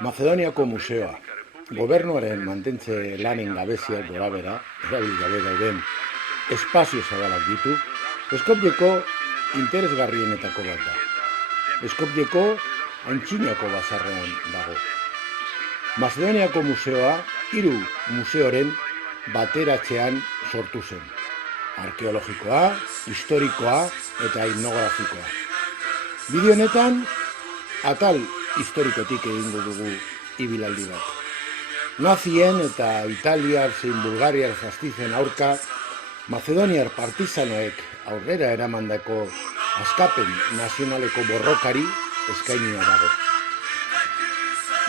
Mazedoniako museoa. Gobernuaren mantentze lanen gabeziak gorabehera, erabil gabe dauden espazio zabalak ditu, Skopjeko interesgarrienetako bat da. Skopjeko Antzinako bazarrean dago. Mazedoniako museoa 3 museoren bateratzean sortu zen. Arkeologikoa, historikoa eta etnografikoa. Bideo honetan atal historikotik egingo dugu ibilaldi bat. Nazien eta italiar zein bulgariar fastizen aurka Mazedoniar partizanoek aurrera eramandako askapen nazionaleko borrokari eskainia dago.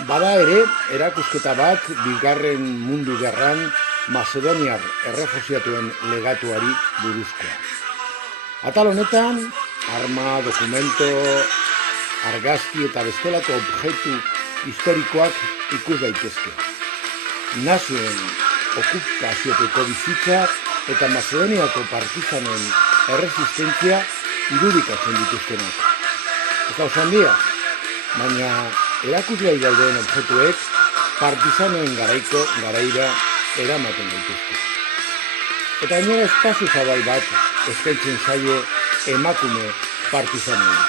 Bada ere, erakusketa bat Bigarren Mundu Gerran Mazedoniar errefuxiatuen legatuari buruzkoa. Atal honetan, arma, dokumento, argazki eta bestelako objektu historikoak ikus daitezke. Nazioen okupaziopeko bizitza eta Mazedoniako partizanoen erresistentzia irudikatzen dituztenak. Eta oso handia, baina erakusgai dauden objektuek partizanoen garaira eramaten dituzte. Eta gainera espazio zabal bat eskaintzen zaie emakume partizanoei.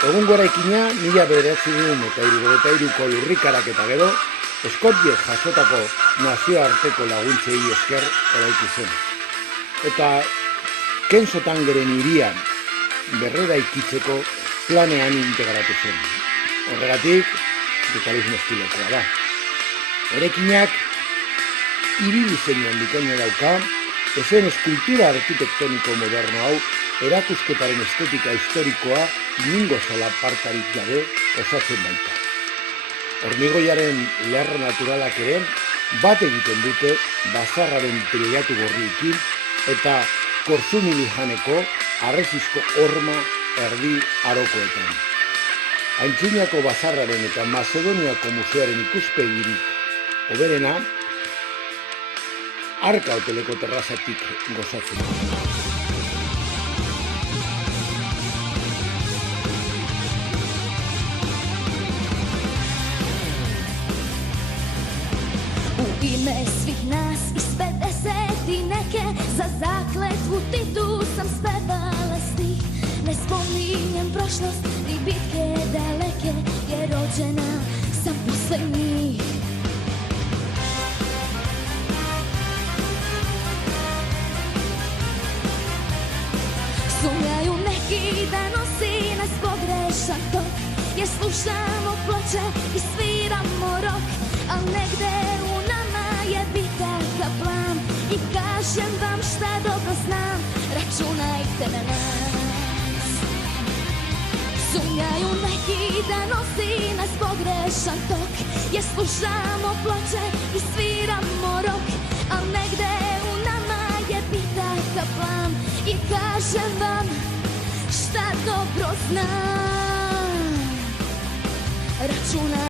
Egungo eraikina 1973ko lurrikarak eta gero, Skopje jasotako nazioarteko laguntzei esker eraiki zen. Eta Kensotangeren hirian berreraikitzeko planean integratu zen. Horregatik, brutalismo estilokoa da. Eraikinak hiri diseinuan bikaina dauka, ezen eskultura arkitektoniko moderno hau erakusketaren estetika historikoa inongo zalapartarik gabe osatzen baita. Hormigoiaren lerro naturalak ere bat egiten dute bazarraren teilatu gorriekin eta Korsumilijaneko harresizko horma erdi arokoetan. Antzinako bazarraren eta Mazedoniako museoaren ikuspegirik hoberena Arka hoteleko terrazatik gozatzen da. U ime svih nas iz 50 i neke, za zakletvu ti tu sam spevala stih. Ne spominjem prošlost i bitke daleke, jer rođena sam posle njih. Sumnjaju neki da nosi nas pogrešan tok, jer slušamo ploče i sviramo rok, al negde u nama je bitan kaplan i kažem vam šta dobro znam, računajte na nas. Sumnjaju neki da nosi nas pogrešan tok, jer slušamo ploče i sviramo rok, al negde u nama je bitan kaplan i kažem vam šta dobro znam, računajte.